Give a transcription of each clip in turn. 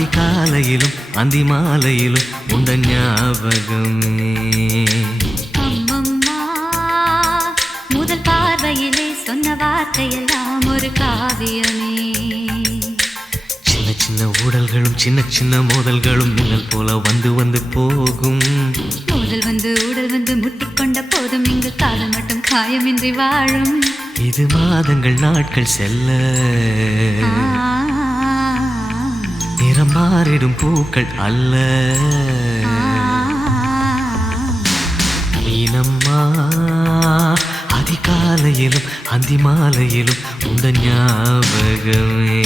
அதிகாலையிலும் அந்தி மாலையிலும் உண்ட ஞாபகமே. அம்மம்மா முதல் பார்வையிலே சொன்ன வார்த்தையெல்லாம் ஒரு காவியமே. சின்ன சின்ன ஊடல்களும் சின்ன சின்ன மோதல்களும் மின்னல் போல வந்து வந்து போகும். மோதல் வந்து ஊடல் வந்து முட்டிக்கொண்ட போதும் இங்கு காதல் மட்டும் காயமின்றி வாழும். இது மாதங்கள் நாட்கள் செல்ல நிறம் மாறிடும் பூக்கள் அல்ல. மீனம்மா அதிகாலையிலும் அந்தி மாலையிலும் உண்ட ஞாபகமே.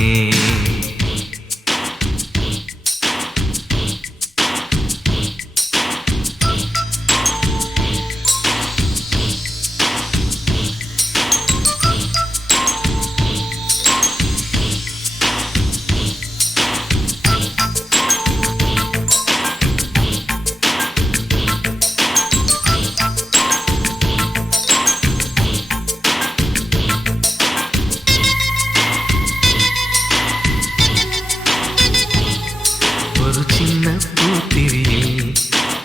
ஒரு சின்ன பூத்திரியில்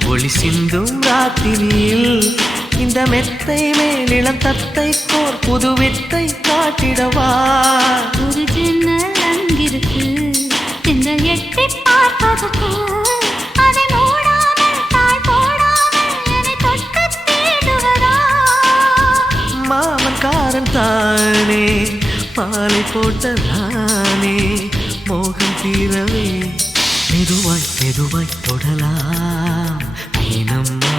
ஒளி சிந்தும் ராத்திரியில் இந்த மெத்தை மேலிளம் தத்தை கோர் புது வித்தை காட்டிடவா. ஒரு ஜன்னல் அங்கிருக்கு திங்கள் எட்டி பார்ப்பதற்கு. அதை மூடாமல் தாழ் போடாமல் என்னை தொட்டு தேடுவதா. மாமன் காரன் தானே மாலை போட்டதானே மோகம் தீரவே மெதுவாய் மெதுவாய் தொடலாம். மீனம்மா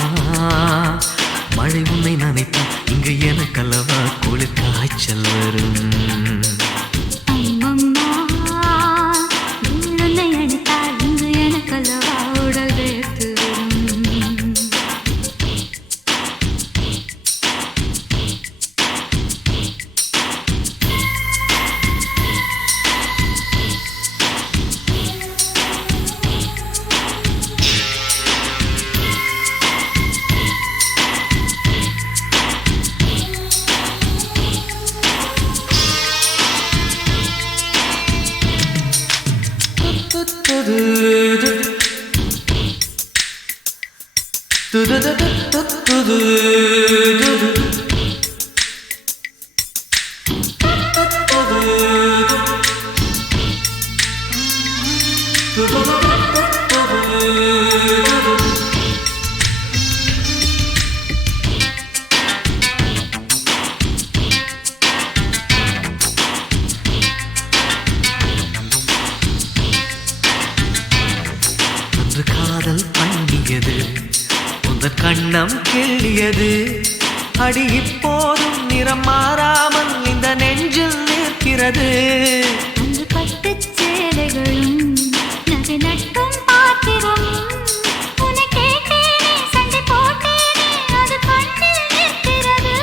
மழை உன்னை நினைத்தால் இங்கு எனக்கல்லவா குளிர் காய்ச்சல் வரும். அம்மம்மா உன்னை அணித்தால் இங்கு எனக்கல்லவா உடல் வேர்த்து வரும். அன்று காதல் பண்ணியது உந்தன் கண்ணம் கிள்ளியது. அடி இப்போதும் நிறம் மாறாமல் இந்த நெஞ்சில் நிற்கிறது. அன்று பட்டுச் சேலைகளும் நகை நட்டும் பாத்திரமும் உன்னை கேட்டேனே சண்டை போட்டேனே அது கண்ணில் நிற்கிறது.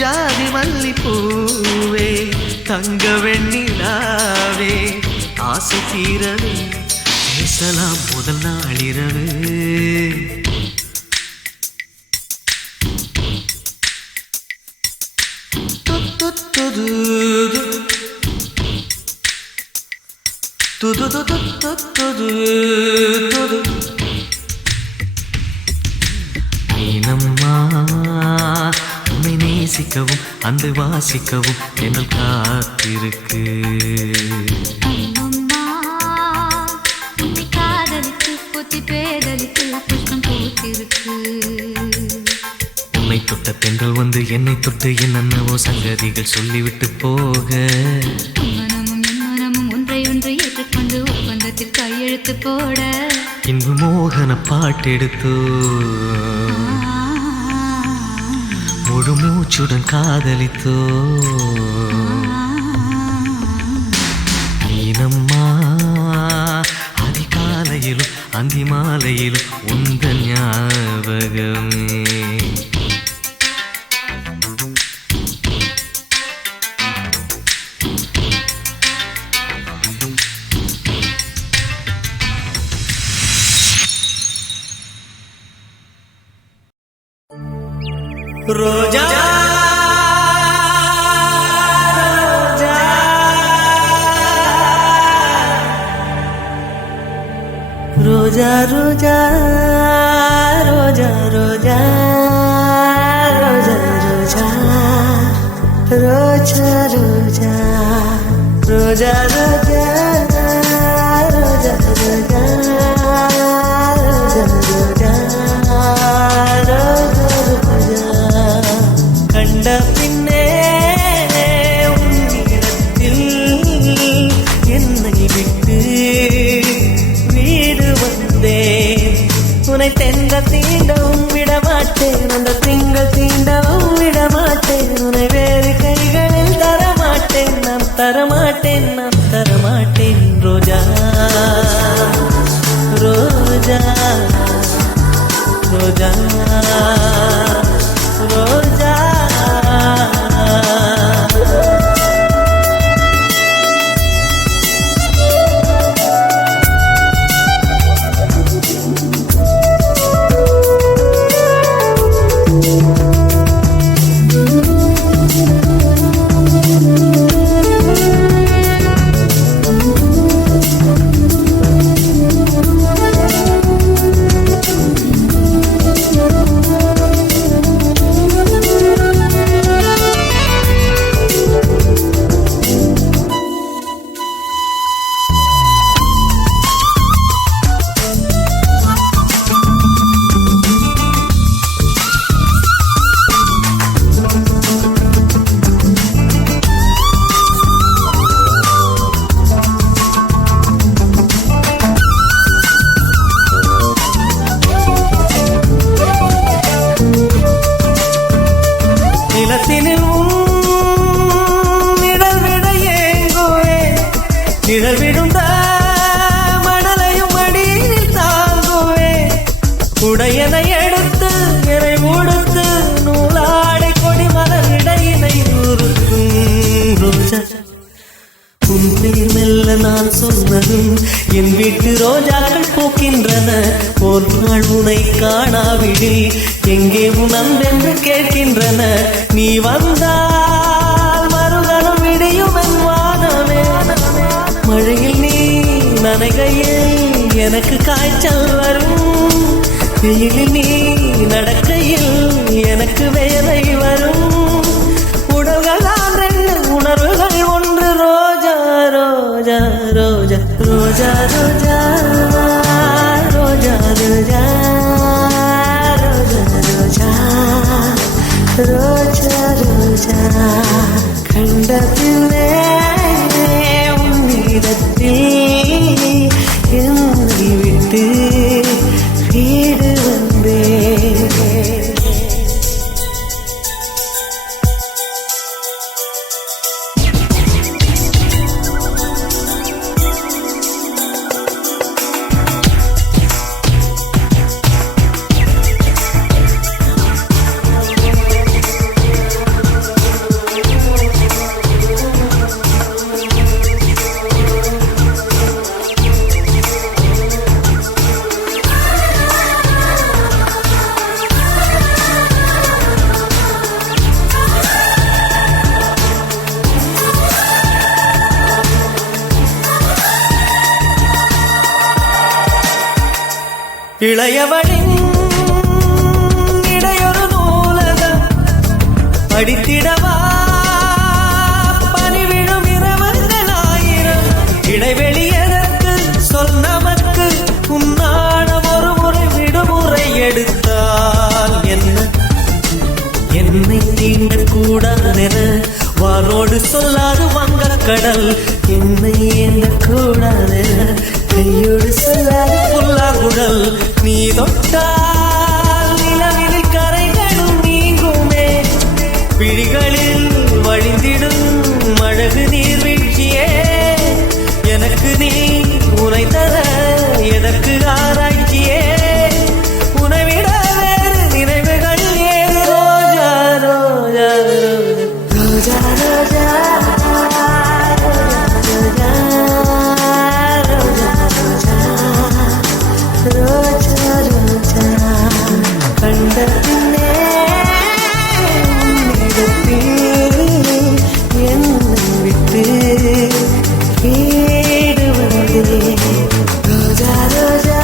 ஜாதி மல்லிப்பூவே தங்க வெண்ணிலாவே ஆசை தீரவே பேசலாம் முதல் நாளிரவு. மீனம்மா உன்னை நேசிக்கவும் அந்த வாசிக்கவும் என்னல் காத்திருக்கு. அம்மம்மா உன்னை காதலித்து பொத்தி பேதலித்து புஷ்பம் பூத்திருக்கு. உன்னை தொட்ட பெண்கள் வந்து என்னை தொட்டு என்னென்னவோ சங்கதிகள் சொல்லிவிட்டு போக. மனமும் என் மனமும் ஒன்றை ஒன்று ஏற்றுக்கொண்டு ஒப்பந்தத்தில் கையெழுத்து போட. இன்பு மோகன பாட்டெடுத்தோ முழு மூச்சுடன் காதலித்தோ. மீனம்மா அதிகாலையிலும் அந்தி மாலையிலும் உந்தன் ஞாபகமே. ரோஜா ரோஜா ரோஜா ரோஜா ரோஜா ரோஜா ரோஜா ரோஜா ரோஜா ரோஜா ரோஜா ரோஜா ரோஜா ரோஜா ரோஜா ரோஜா ரோஜா கண்ட பின்னே உன்னிடத்தில் என்னை விட்டு வீடு வந்தேன் உன்னை தெங்க தீண்டவும் விடமாட்டேன் அந்த திங்கள் தீண்டவும் விடமாட்டேன் உன்னை வேறு கைகளில் தரமாட்டேன் நாம் தரமாட்டேன் நாம் தரமாட்டேன் ரோஜா ரோஜா ரோஜா ரோஜா நிழல் விழுந்த மணலையும் அடியில் தாங்குவே உடையனை எடுத்து இறை உடுத்து நூலாடை கொடி மலர் இடையினை உறுத்தும் ரோஜா உன் பேர் மெல்ல நான் சொன்னதும் என் வீட்டு ரோஜாக்கள் பூக்கின்றன ஒரு நாள் உனை காணாவிடில் எங்கே உன் அன்பென்று கேட்கின்றன நீ வந்தால் மறுகணம் விடியும் என் வானமே மழையில் நீ நனைகையில் எனக்கு காய்ச்சல் வரும் வெயிலில் நீ நடக்கையில் எனக்கு வேலை வரும் உடல்கள் தான் ரெண்டு உணர்வுகள் ஒன்று ரோஜா ரோஜா ரோஜா ரோஜா ரோஜா ரோஜா ரோஜா ரோஜா ரோஜா ரோஜா ரோஜா கண்ட பிள்ளை என்னை விட்டு வீடு வந்தேன் இளையவளின் இடையொரு நூலகம் படித்திடவா பணிவிடும் இரவங்கள் ஆயிரம் இடைவெளி எதற்கு சொல் நமக்கு உன்னாடம் ஒரு முறை விடுமுறை எடுத்தால் என்ன என்னை தீண்டக்கூடாதென வாரோடு சொல்லாது வங்கக்கடல் என்னை ஏந்தக்கூடாதென கையோடு சொல்லாது புல்லாங்குழல் நீ தொட்டால் நிலவில் கரைகளும் நீங்குமே விழிகளில் வழிந்திடும் அழகு நீர்வீழ்ச்சியே எனக்கு நீ உனை தர எதற்கு ஆராய்ச்சியே உனைவிட வேறு நினைவுகள் ஏது ரோஜா ரோஜா ரோஜா ரோஜா ரோஜா ரோஜா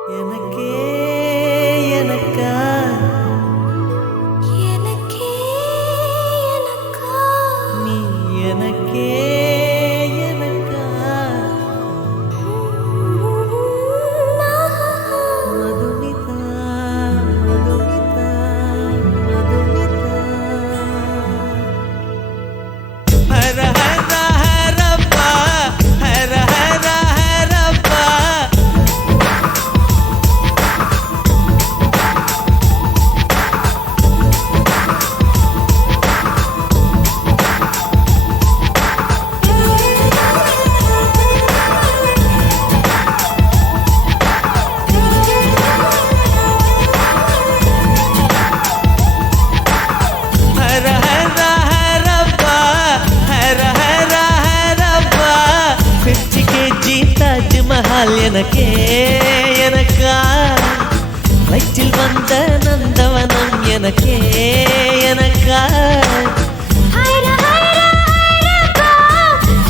எனக்கே எனக்கா எனக்கே எனக்கா நீ எனக்கே எனக்கா மதுமிதா மதுமிதா மதுமிதா ஹர ஹர ஹரப்பா ஹர ஹர ஹரப்பா ஹர ஹர ஹரப்பா ஹர ஹர ஹரப்பா 50 kg தாஜ்மஹால் எனக்கே எனக்கா வயிற்றில் வந்த நந்தவனம் எனக்கே எனக்கா ஹைர ஹைர ஹைரப்பா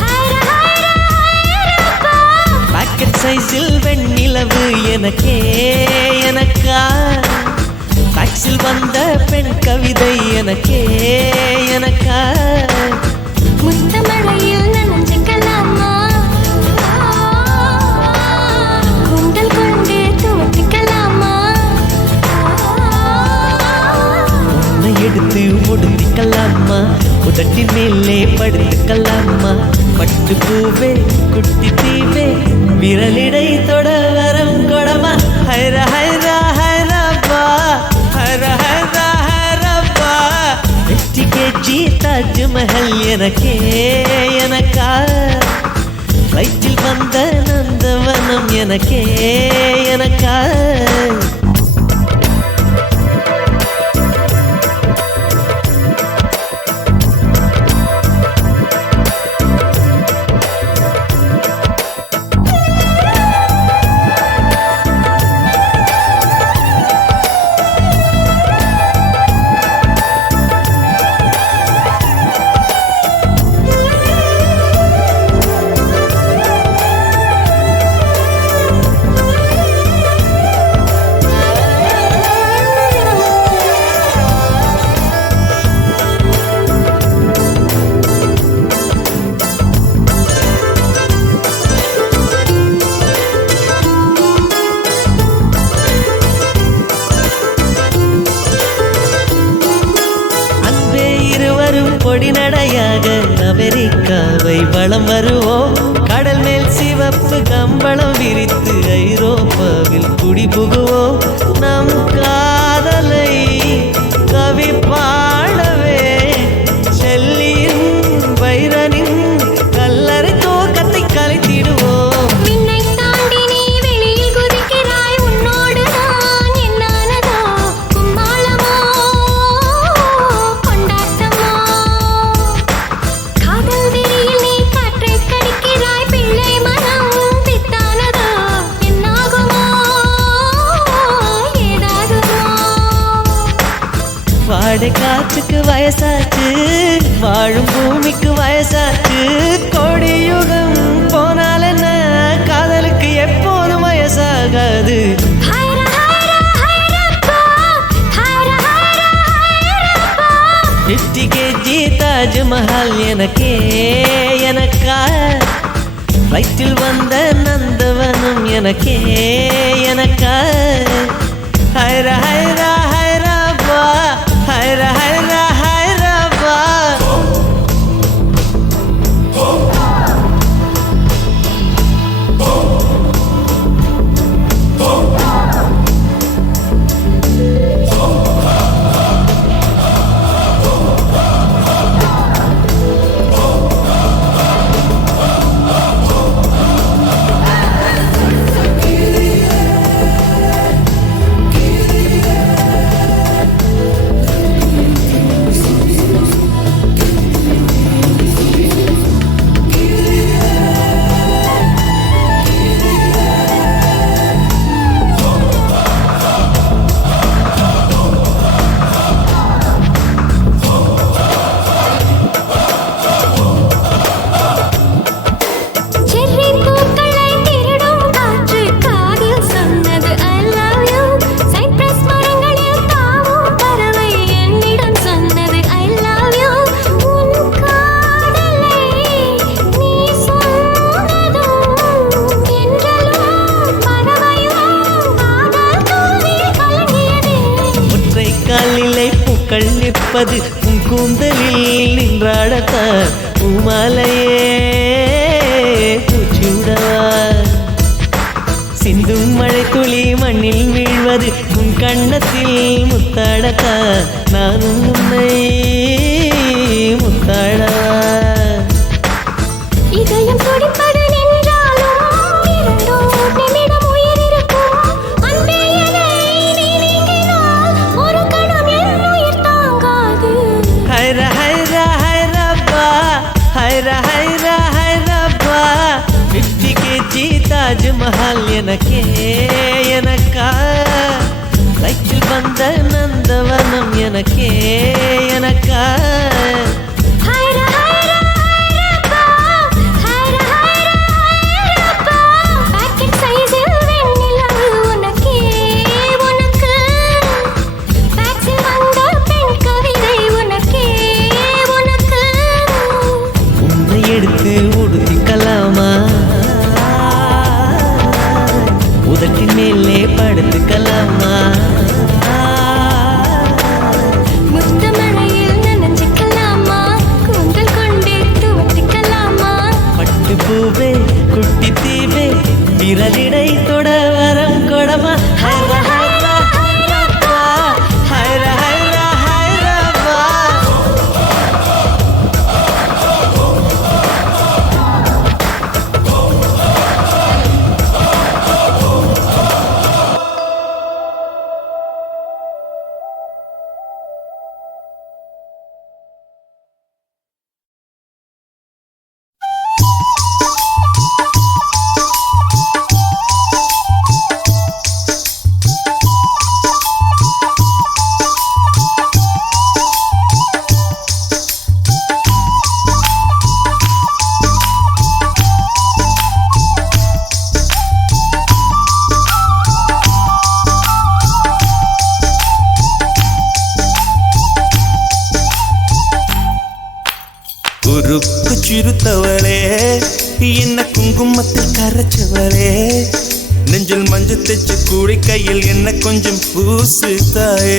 ஹைர ஹைர ஹைரப்பா பாக்கெட் சைஸில் வெண்ணிலவு எனக்கே எனக்கா டாக்ஸில் வந்த பெண் கவிதை எனக்கே எனக்கா முத்தமழையில் நனைஞ்சுக்கலாமா குண்டல் கொண்டு தூட்டிக்கலாமா உன்னை எடுத்து ஒடுத்திக்கலாமா உதட்டின் மேலே படுத்துக்கலாமா பட்டு பூவே குட்டி தீவே விரலிடை தொட வரம் கொடமா ஹைர ஹைர ஹைரப்பா ஹர ஹர ஹரப்பா 50 kg தாஜ்மஹல் எனக்கே எனக்கா வயிற்றில் வந்த நந்தவனம் எனக்கே எனக்கா அன்பே இருவரும் பொடி நடையாக அமெரிக்காவை வலம் வருவோம் கடல் மேல் சிவப்பு கம்பளம் விரித்து ஐரோப்பாவில் குடி புகுவோம் நம் காதலை கவி பாடவே செல்லியின் வைரனின் கல்லறை தோக்கத்தை கலைத்திடுவோம் விண்ணை தாண்டி நீ வெளியில் குதிக்கிறாய் உன்னோடு நான் என்னானதோ கும்மாளமோ கொண்டாட்டமோ காதல் வெறியில் நீ காற்றை கடிக்கிறாய் பிள்ளை மனம் பித்தானதோ என்னாகுமோ ஏதாகுமோ வாடை காற்றுக்கு வயசாச்சு வாழும் பூமிக்கு வயசாச்சு கோடியுகம் போனால் என்ன காதலுக்கு எப்போதும் வயசாகாது ஹைர ஹைர ஹைரப்பா ஹைர ஹைர ஹைரப்பா 50 kg தாஜ்மஹால் எனக்கே எனக்கா வயிற்றில் வந்த நந்தவனம் எனக்கே எனக்கா ஹைர ஹைர ஹைரப்பா ஹைர ஹைர ஹைரப்பா வருவது உன் கூந்தலில் நின்றாடத்தான் பூமாலையே பூச்சிவிடவா சிந்தும் மழை துளி மண்ணில் வீழ்வது உன் கண்ணத்தில் முத்தாடத்தான் நானும் உன்னை முத்தாடவா இதயம் துடிப்பது நின்றாலும் இரண்டோர் நிமிடம் உயிர் இருக்கும் அன்பே என்னை நீ நீங்கினால் ஒரு கணம் என் உயிர் தாங்காது ஹைரா ஹைரா ஹைரப்பா ஹைரா ஹைரா ஹைரப்பா 50 kg தாஜ்மஹால் எனக்கே எனக்கா சைக்கிள் வந்த நந்தவனம் எனக்கே எனக்கா ஹைரா ஹைரா ஹைரப்பா ஹைரா ஹைரா ஹைரப்பா பாக்கெட் சைஸில் வெண்ணிலவு உனக்கே உனக்கு பேக்ஸில் வந்த பெண் கவிதை உனக்கே உனக்கு உன்னை எடுத்து உடுத்திக்கலாமா உதட்டின் மேலே படுத்துக்கலாமா முத்தமழையில் நனைஞ்சிக்கலாமா கூந்தல் கொண்டே துவட்டிக்கலாமா பட்டு பூவே குட்டி தீவே விரலிடை தொட வரம் கொடமா ஹைரா ஹைரா ஹைரப்பா ஹைரா ஹைரா ஹைரப்பா உருக்கு சிறுத்தவளே என்ன குங்குமத்தில் கரைச்சவளே நெஞ்சில் மஞ்சள் தைச்சு கூடி கையில் என்ன கொஞ்சம் பூசு தாயே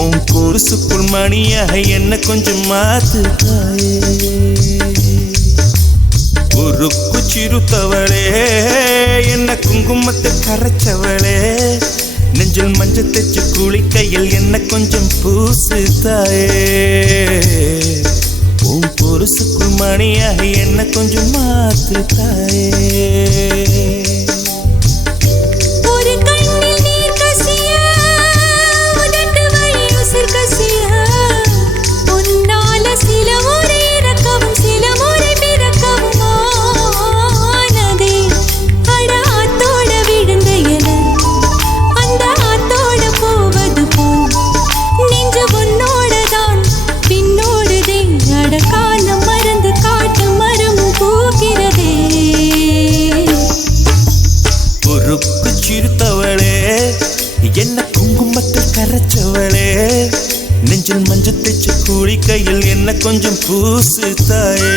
உன் கொலுசுக்குள் மணியாக என்ன கொஞ்சம் மாத்து தாயே உருக்கு சிறுத்தவளே என்ன குங்குமத்தில் கரைச்சவளே நெஞ்சில் மஞ்சள் தைச்சு கூலி கையில் என்ன கொஞ்சம் பூசு தாயே உன் பொருசுக்குள் மணியாக என்ன கொஞ்சம் மாத்து தாயே ஒரு கண்ணில் நீர் கசிய உதட்டு வழி உசிர் கசிய உன்னால சில முறை இறக்கவும் சில முறை பிறக்கவும் ஆனதே அட ஆத்தோட விழுந்த என அந்த ஆத்தோட போவது போல் நெஞ்சு உன்னோடதான் பின்னோடுதே அட காலம் மறந்து காட்டு மரமும் பூக்கிறதே உருக்கு சிறுத்தவளே என்ன குங்குமத்தில் கரைச்சவளே நெஞ்சில் மஞ்சள் தைச்சு கூலி கையில் என்ன கொஞ்சம் பூசு தாயே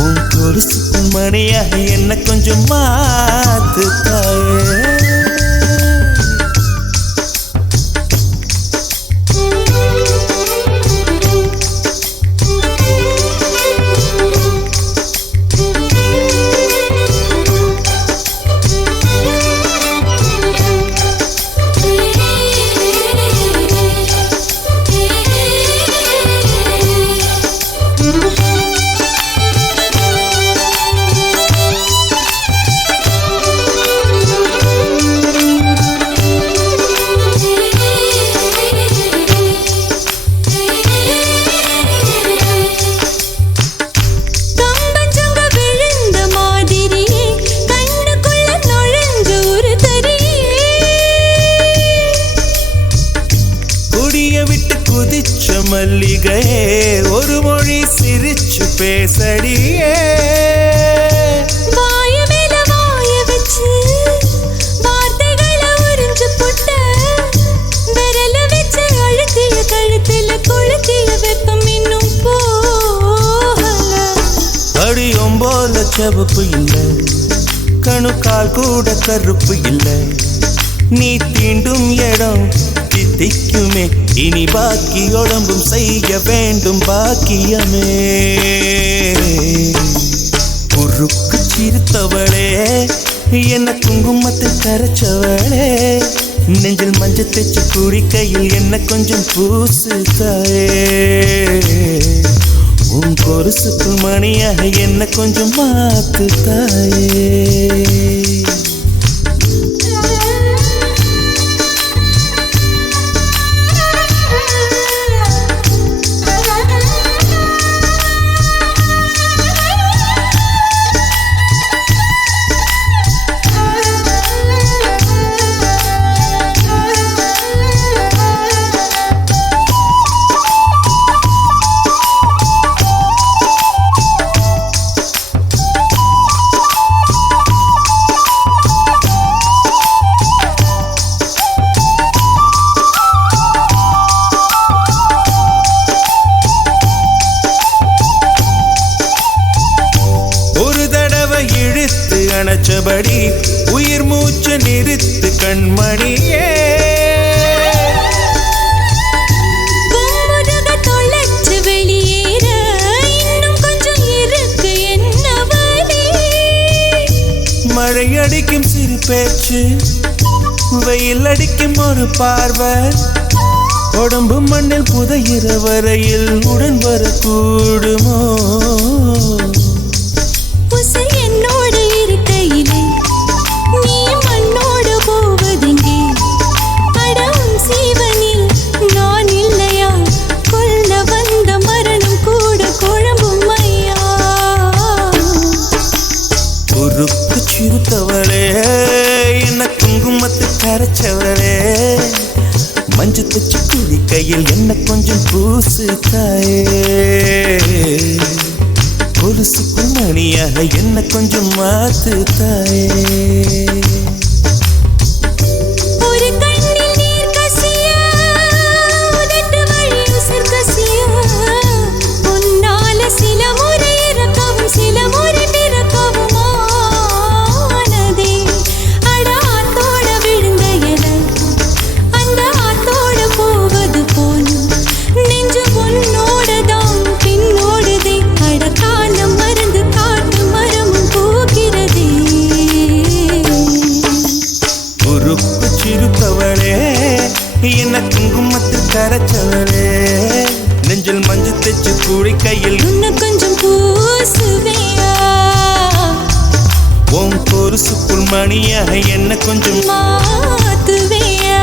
உன் கொலுசுக்குள் மணியாக என்ன கொஞ்சம் மாத்து தாயே மல்லிகையே ஒரு மொழி சிரிச்சு பேசடியே வாய மேல வாய வச்சு வார்த்தைகளை உறிஞ்சு போட்ட விரல வச்சு அழுத்திய கழுத்துல கொளுத்திய வெப்பம் இன்னும் போகல அடியும் போல செவப்பு இல்லை கணுக்கால் கூட கருப்பு இல்லை நீ தீண்டும் இடம் தித்திக்குமே இனி பாக்கி உடம்பும் செய்ய வேண்டும் பாக்கியமே குறுக்கு சிரித்தவளே என்ன குங்குமத்தில் கரைச்சவளே நெஞ்சில் மஞ்சள் தேச்சு குடிக்கையில் என்ன கொஞ்சம் பூசு தாயே உன் கொலுசுக்கு மணியாக என்ன கொஞ்சம் மாத்து தாயே அணைச்சபடி உயிர் மூச்சு நிறுத்து கண்மணியே தொலைச்சு வெளியேற இன்னும் கொஞ்சம் இருக்கு என்னவனே மழை அடிக்கும் சிறு பேச்சு வெயில் அடிக்கும் ஒரு பார்வை உடம்பு மண்ணில் புதையிற வரையில் உடன் வரக்கூடுமோ என்னோடு இருக்கையிலே நீ மண்ணோடு போவதெங்கே அடம் சீவனில் நான் இல்லையா கொல்ல வந்த மரணம் கூட குழம்பும் ஐயா குறுக்கு சிறுத்தவளே என்ன குங்குமத்து கரைச்சவளே மஞ்சு தச்சு குளிக்கையில் என்ன கொஞ்சம் பூசு தாயே கொலுசுக்கு மணியாக என்ன கொஞ்சம் மாத்து தாயே ஒரு கண்ணில் நீர் கசிய உதட்டு வழி உசர் கசிய உன்னால சில முறை இறக்கவும் சில முறை பிறக்கவும் ஆனதே அட ஆத்தோட விழுந்த என அந்த ஆத்தோட போவது போல் நெஞ்சு உன்னோட தான் பின்னோடுதே அட காலம் மறந்து காட்டு மரமும் போகிறதே குறுக்கு சிறுத்தவளே என்ன குங்குமத்து கரைச்சவளே நெஞ்சில் மஞ்சு தைச்சு குளிக்கையில் இன்னும் கொஞ்சம் பூசுவையா உன் கொலுசுக்குள் மணியாக என்ன கொஞ்சம் மாத்துவையா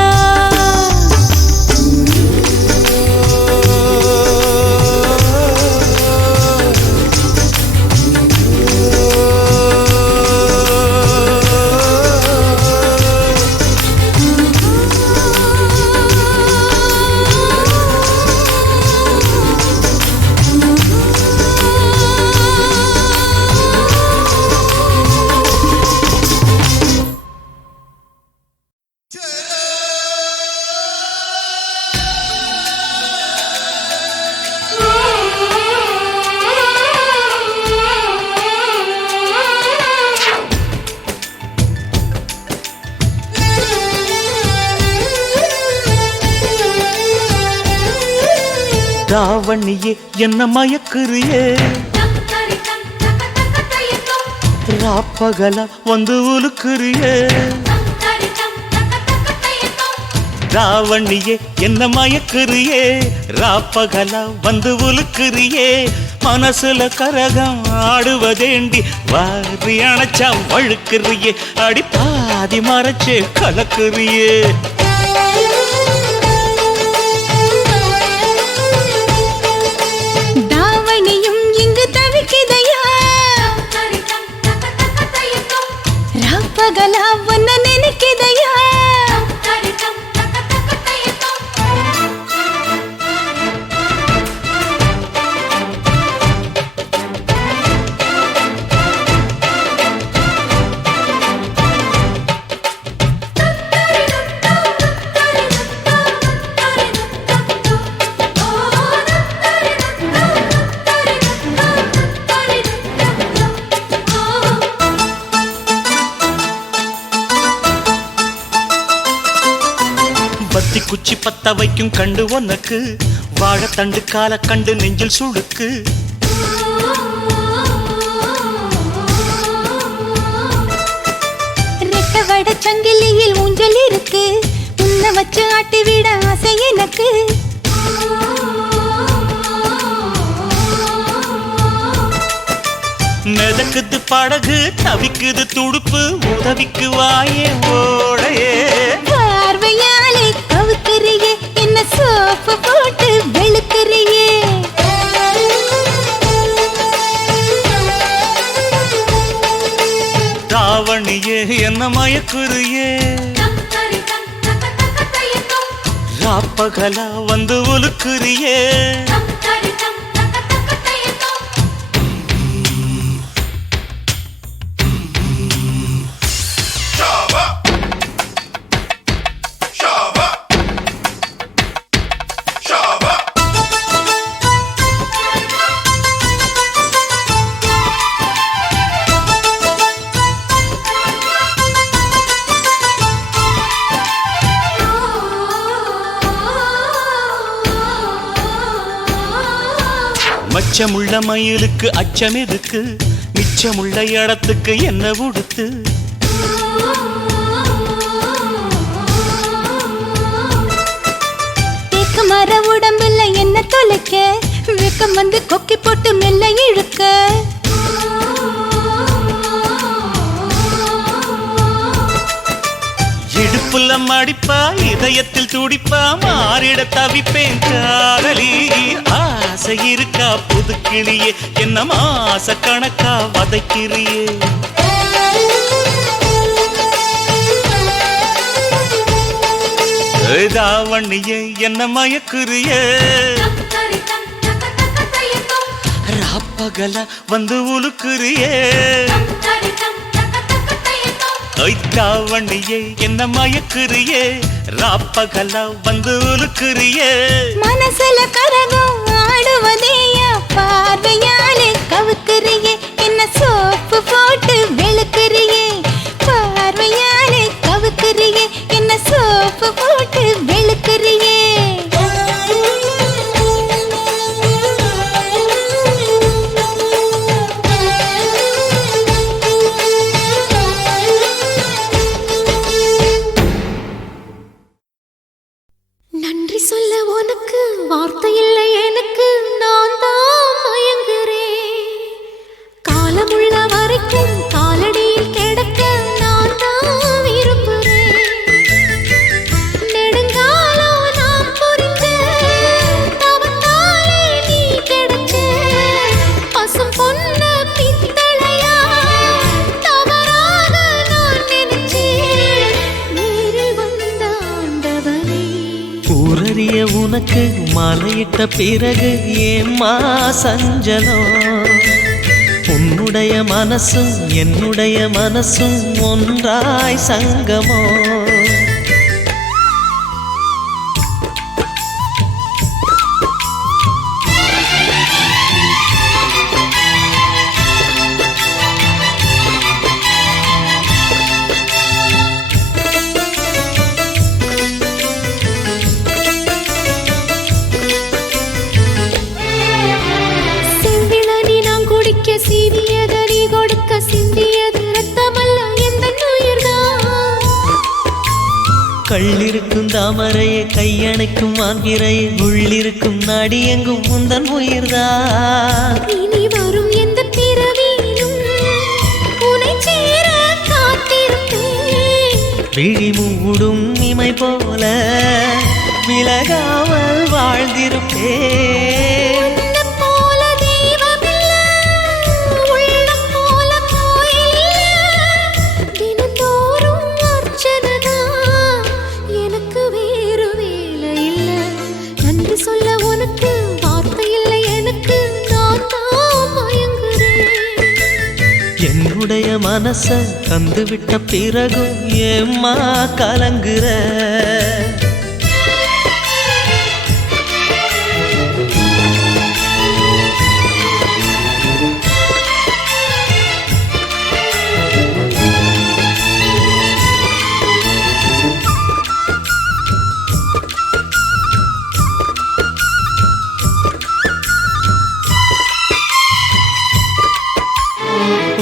ராவணியே என்ன மயக்குறியே ராப்பகல வந்து உலுக்குறியே ராவணியே என்ன மயக்குறியே ராப்பகல வந்து உலுக்குறியே மனசுல கரகம் ஆடுவதேண்டி வாரி அணைச்சா வழுக்குறியே அடி பாதி மறைச்சே கலக்குறியே தாவணியும் இங்கு தவிக்குதையா ராப்பகலா ஒன்ன நினைக்குதையா குச்சி பத்த வைக்கும் கண்டு உனக்கு வாழைத்தண்டு கால கண்டு நெஞ்சில் சுழுக்கு ரெக்க வட சங்கிலியில் ஊஞ்சல் இருக்கு உன்னை வச்சு ஆட்டி விட ஆசை எனக்கு மிதக்குது படகு தவிக்குது துடுப்பு உதவிக்கு வாயே ஓடையே பார்வையாலே கவுக்கறியே என்ன சோப்பு போட்டு வெளுக்கறியே தாவணியே என்ன மயக்குறியே ராப்பகலா வந்து உலுக்குறியே மச்சமுள்ள மயிலுக்கு அச்சம் எதுக்கு மிச்சமுள்ள இடத்துக்கு என்ன உடுத்து தேக்க மர உடம்புல என்ன தொலைக்க வெக்கம் வந்து கொக்கி போட்டு மெல்ல இழுக்க இடுப்புல மடிப்பா இதயத்தில் துடிப்பா மாறிட தவிப்பேன் காதலி ஆசை இருக்கா புதுக்கிளியே என்ன மாச கணக்கா வதைக்கிறியே தாவணியே என்ன மயக்குறியே ராப்பகலா வந்து உலுக்குறியே தாவணியே என்ன மயக்குறியே ராப்பகலா வந்து உலுக்குறியே மனசுல கரகம் ஆடுவதேயா பார்வையாலே கவுக்கறியே என்ன சோப்பு போட்டு வெளுக்கறியே பார்வையாலே கவுக்கறியே என்ன சோப்பு போட்டு வெளுக்கறியே நன்றி சொல்ல உனக்கு வார்த்தை இல்லை எனக்கு நான் தான் மயங்குறேன் காலமுள்ள வரைக்கும் காலடியில் கிடக்க நான் தான் விரும்புறேன் நெடுங்காலம் நான் புரிஞ்ச தவத்தாலே நீ கிடைச்ச பசும் பொன்ன பித்தளையா தவறாக நான் நினைச்சேன் நேரில் வந்த ஆண்டவனே ஊரறிய உனக்கு மாலையிட்ட பிறகு ஏம்மா சஞ்சலம் உன்னுடைய மனசும் என்னுடைய மனசும் ஒன்றாய் சங்கமோ செம்பிளனி நான் குடிக்க சீவியத நீ கொடுக்க சிந்தியது ரத்தமல்ல எந்த உயிர்தான் கள்ளிருக்கும் தாமரையை கையணைக்கும் மான்பிரையை உள்ளிருக்கும் நாடி எங்கும் முந்தன் உயிர்தான் இனி வரும் எந்த பிறவியிலும் உனை சேர காத்திருப்பேன் விழி மூடும் இமை போல விலகாமல் வாழ்ந்திருப்பேன் உன்னைப் போல தெய்வமில்ல, உள்ளம் போல கோயிலில்ல. தினந்தோறும் அர்ச்சனைதான், எனக்கு வேறு வேலை இல்ல. நன்றி சொல்ல உனக்கு வார்த்தை இல்லை எனக்கு, நான் தான் மயங்குறேன். என்னுடைய மனச தந்துவிட்ட பிறகும் ஏம்மா கலங்குற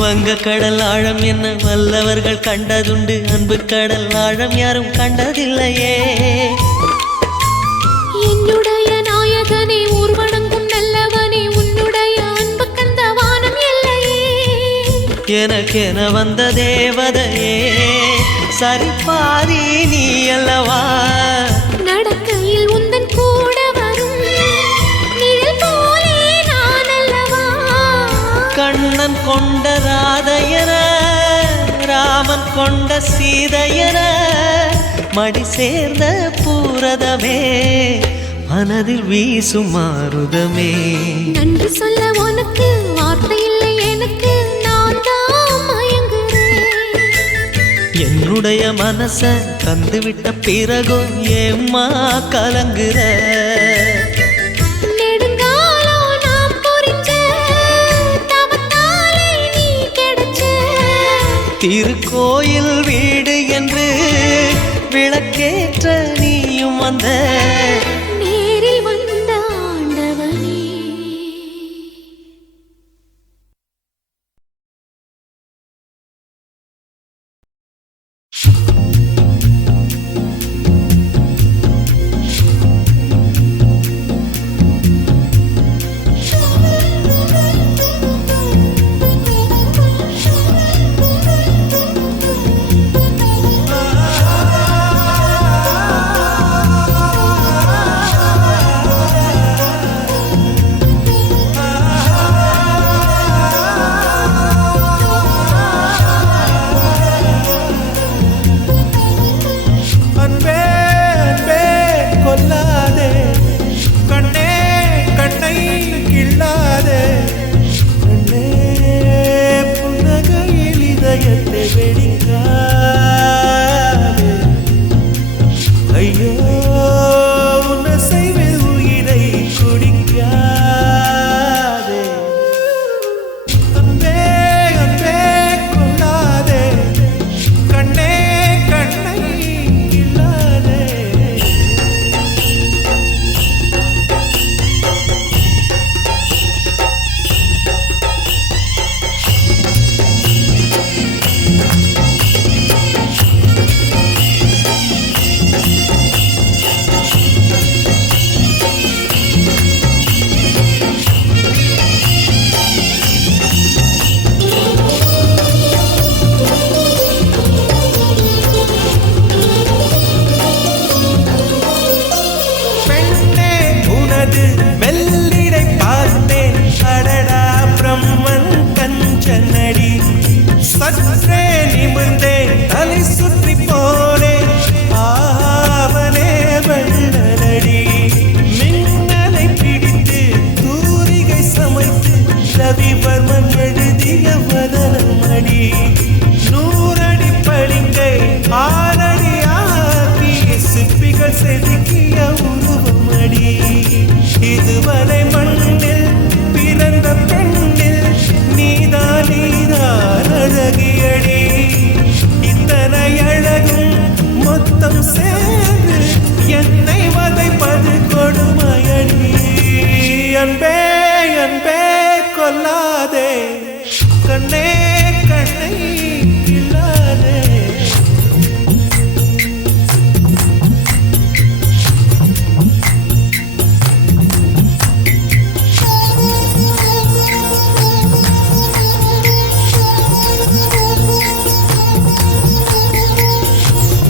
வங்க கடல் ஆழம் என்ன வல்லவர்கள் கண்டதுண்டு, அன்பு கடல் ஆழம் யாரும் கண்டதில்லையே. என்னுடைய நாயகனே ஊர்வணங்கும் நல்லவனே, உன்னுடைய அன்பு கந்த வானம் எல்லையே. எனக்கென வந்த தேவதையே சரிபாதி நீ அல்லவா. நடக்கையில் உந்தன் கூட வரும் நிழல் போலே நான் அல்லவா. கண்ணன் கொண்ட ராதையர ராமன் கொண்ட சீதையர மடி சேர்ந்த பூரதமே மனதில் வீசும் மாருதமே. நன்றி சொல்ல உனக்கு வார்த்தை இல்லை எனக்கு, நான் தான் மயங்குறேன். என்னுடைய மனச தந்துவிட்ட பிறகும் ஏம்மா கலங்குற. நெடுங்காலம் நான் புரிஞ்ச தவத்தாலே நீ கிடைச்ச. திருக்கோயில் வீடு என்று விளக்கேற்ற நீயும் வந்த. நேரில் வந்த ஆண்டவனே.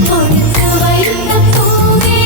கொடுத்து வைத்த பூவே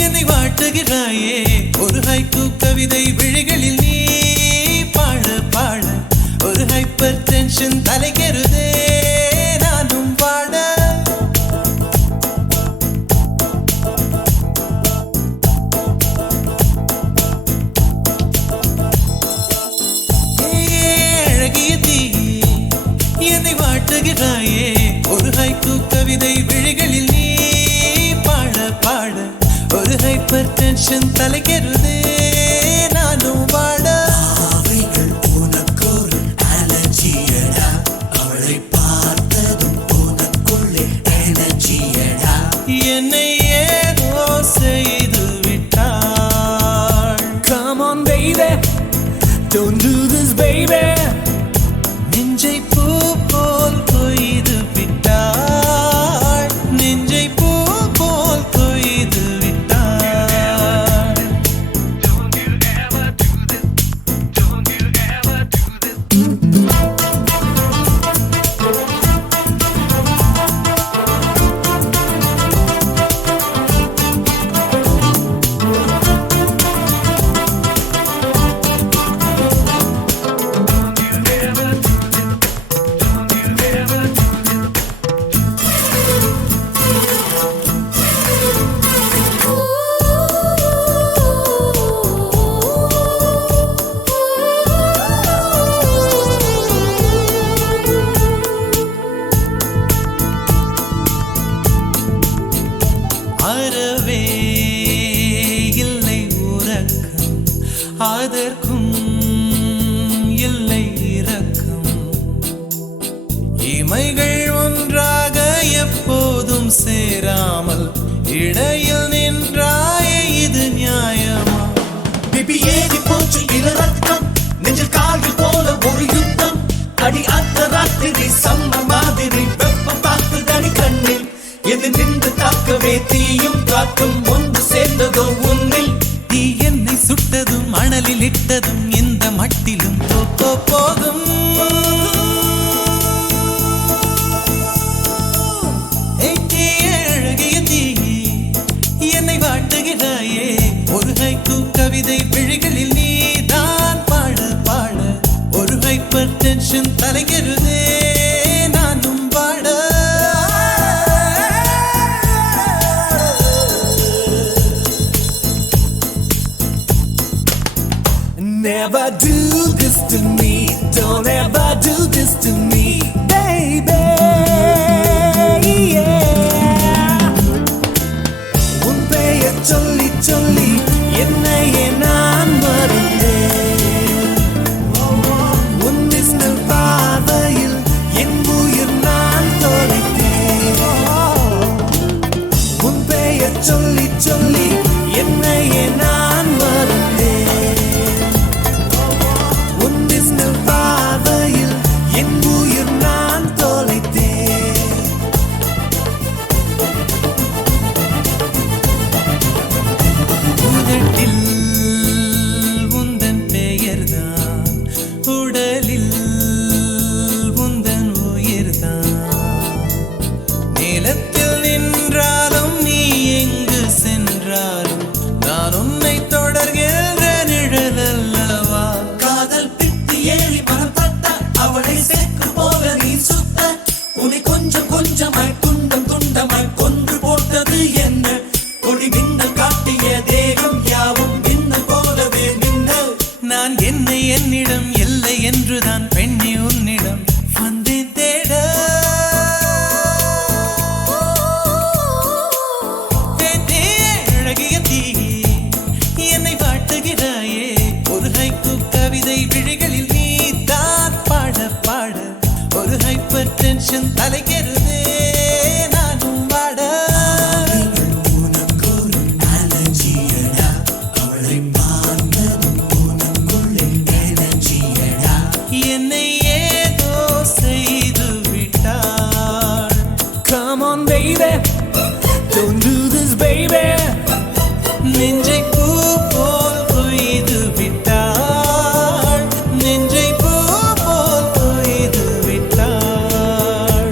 என்னை வாட்டுகிறாயே ஒரு ஹைக்கூ கவிதை விழிகளில் நீ பாட பாட ஒரு ஹைப்பர் டென்ஷன் தலைக்கெருதே நானும் பாட அழகிய தீயே என்னை வாட்டுகிறாயே ஒரு ஹைக்கூ கவிதை விழிகளில் நீ பாட பாட ஒரு ஹைப்பர் டென்ஷன் தலைக்கெருதே நானும் பாட அவைகள் உனக்கொரு அலர்ஜியடா அவளை பார்த்ததும் உனக்குள்ளே எனர்ஜியடா என்னை ஏதோ செய்து விட்டாள். Come on baby don't do this baby நெஞ்சை பூ போல் கொய்து விட்டாள். நெஞ்சை பூ போல் கொய்து விட்டாள். அறவே இல்லை உறக்கம் அதற்கும் இல்லை இரக்கம் இமைகள் ஒன்றாக எப்போதும் சேராமல் இடையில் நின்றாயே இது நியாயமா பிபி ஏறி போச்சு இளரத்தம் நெஞ்சில் கால்கள் போல ஒரு யுத்தம் அடி அந்த ராத்திரி சம்ம மாதிரி வெப்பம் தாக்குதடி கண்ணில் எது நின்று தாக்கவே தீயும் காற்றும் ஒன்று சேர்ந்ததோ உன்னில் தீ என்னை சுட்டதும் மணலில் இட்டதும் இந்த மட்டிலும் போகும் அழகிய தீயே என்னை வாட்டுகிறாயே ஒரு ஹைக்கூ கவிதை விழிகளில் நீ தான் பாட பாட ஒரு ஹைப்பர் டென்ஷன் தலைக்கெருதே நானும் பாட Never do this to me don't ever do this to me baby yeah உன் பெயர் சொல்லி சொல்லி என்னையே நான் மறந்தேன் உன் மின்னல் பார்வையில் என் உயிர் நான் தொலைத்தேன் உன் பெயர் சொல்லி சொல்லி என்னையே நான் மறந்தேன் உன் மின்னல் பார்வையில் என் உயிர் நான் தொலைத்தேன் உதட்டில் உந்தன் பெயர்தான் உடலில் உந்தன் உயிர்தான் நிலத்தில் நின்றாலும் நீ எங்கு சென்றாலும் நான் உன்னை தொடர்கின்ற நிழல் அல்லவா காதல் பித்து ஏறி மனம் தட்ட அவளை சேர்க்கு போல நீ சுத்த உன்னை கொஞ்சம் கொஞ்சமாய் துண்டம் துண்டமாய் கொன்று போட்டது என்ன கொடி மின்னல் காட்டிய தேகம் யாவும் மின்னல் போலவே மின்னல் நான் என்னை என்னிடம் இல்லை என்றுதான் பெண்ணே உன்னிடம் வந்தேன் தேட அழகிய தீயே என்னை வாட்டுகிறாயே ஒரு ஹைக்கூ கவிதை விழிகளில் நீ தான் பாட பாட ஒரு ஹைப்பர் டென்ஷன் தலைக்கெருதே நானும் பாட உனக்கொரு அலர்ஜியடா அவளை பார்த்ததும் உனக்குள்ளே எனர்ஜியடா என்னை ஏதோ செய்து விட்டாள். Come on baby don't do this baby நெஞ்சை பூ போல் கொய்து விட்டாள். நெஞ்சை பூ போல் கொய்து விட்டாள்.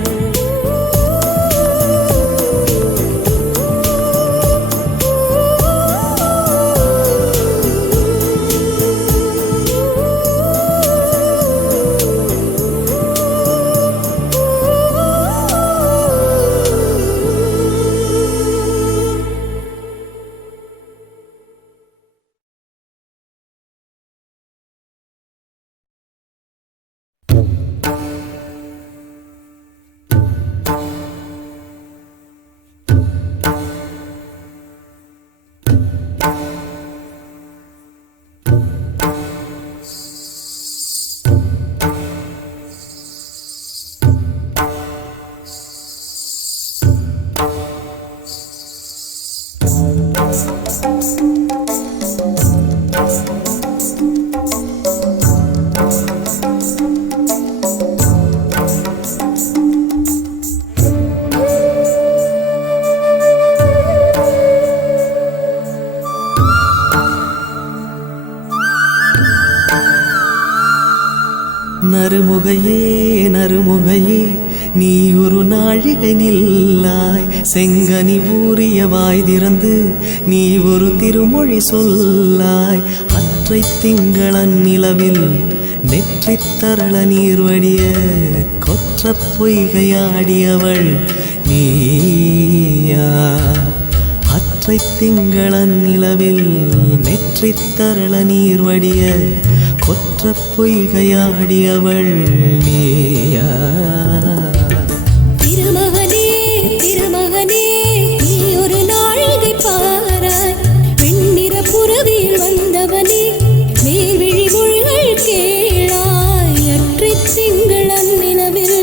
நறுமுகையே நறுமுகையே நீ ஒரு நாழிகை நில்லாய் செங்கனி ஊறிய வாய் திறந்து நீ ஒரு திருமொழி சொல்லாய் அற்றை திங்களன் நிலவில் நெற்றித் தரள நீர் வடிய கொற்ற பொய்கையாடியவள் நீயா அற்றை திங்களன் நிலவில் நெற்றித் தரள நீர் வடிய கொற்ற பொய்கையாடியவள் நீயா திருமகனே திருமகனே நீ ஒரு நாழிகை பாராய் வெண்ணிற புறவியில் வந்தவனே மேல்விழி மொழிகள் கேளாய் அற்றை திங்களன் நிலவில்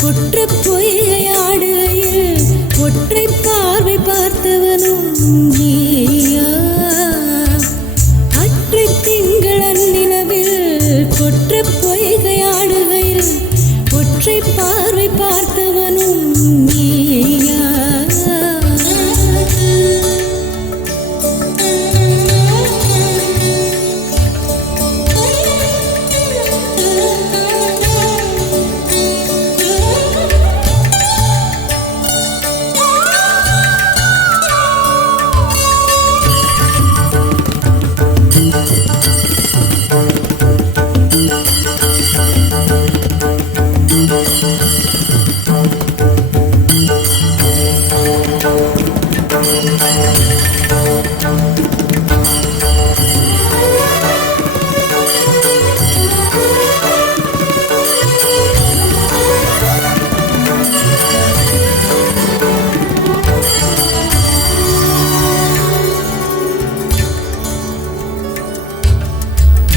கொற்ற பொய்கையாடுகையில் ஒற்றை பார்வை பார்த்தவனும் நீயா அற்றை திங்களன் நிலவில் கொற்ற பொய்கையாடுகையில் ஒற்றை பார்வை பார்த்தவனும் நீயா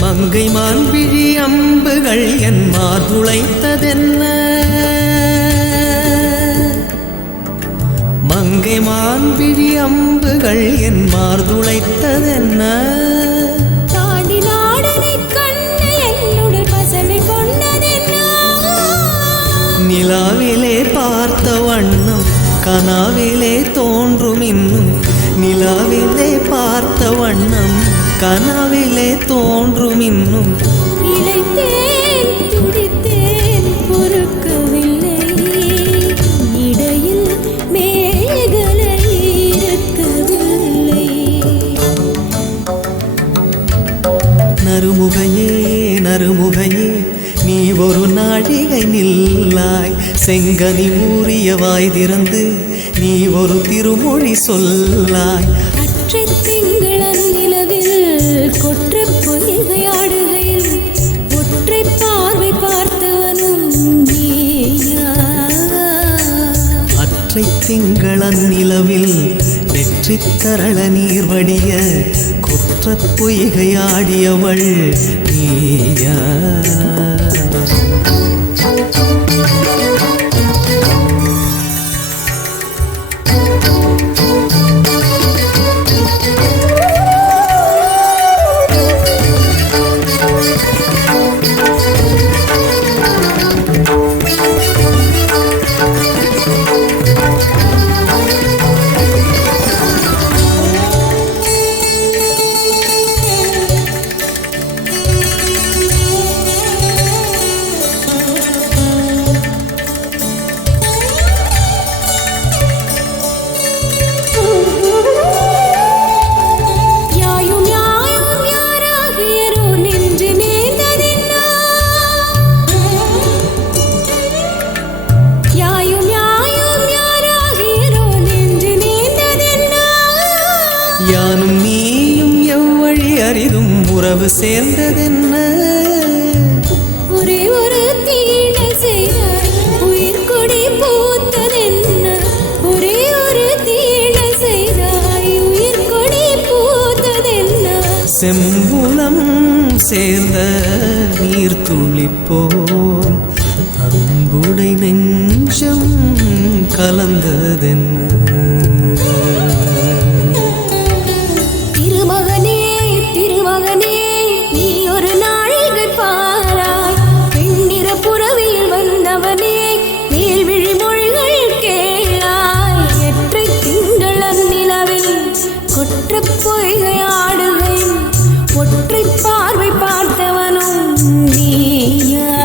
மங்கை மான்விழி அம்புகள் என் மார்புளைத்ததென்ன மங்கை மான்விழி அம்புகள் என் மார்புளைத்ததென்ன தாண்டி நாடனை கண்ணு என்னுடைய பசலை கொண்டதென்ன நிலாவிலே பார்த்த வண்ணம் கனாவிலே தோன்றும் இன்னும் நிலாவிலே பார்த்த வண்ணம் கனாவிலே தோன்றும் இன்னும் இளைத்தேன் துடித்தேன் பொறுக்கவில்லை இடையில் மேகலை இருக்கவில்லை நறுமுகையே நறுமுகையே நீ ஒரு நாழிகை நில்லாய் செங்கனி ஊறிய வாய் திறந்து நீ ஒரு திருமொழி சொல்லாய் அற்றை திங்களன் நிலவில் கொற்ற பொய்கையாடுகையில் ஒற்றை பார்வை பார்த்தவனும் நீயா அற்றை திங்களன் நிலவில் நெற்றித் தரள நீர் வடிய குற்ற பொய்கையாடியவள் நீயா யானும் நீயும் எவ்வழி அறிதும் உறவு சேர்ந்ததென்ன ஒரே ஒரு தீ செம்புலம் சேர்ந்த நீர் துளிப்போம் அன்புடை நெஞ்சம் கலந்ததென்ன திருமகனே திருமகனே நீ ஒரு நாழிகை பாராய் பெண்ணிற புறவியில் வந்தவனே மேல்விழி மொழிகள் கேளாய் எற்றை திங்கள் அந்நிலவில் கொற்ற பொய்கை ஆடுகை ஒற்றை பார்வை பார்த்தவனும் நீயா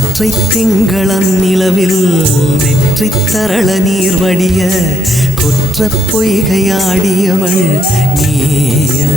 ஒற்றை திங்களன் நிலவில் நெற்றி தரள நீர் வடிய கொற்ற பொய்கையாடியவள் நீயா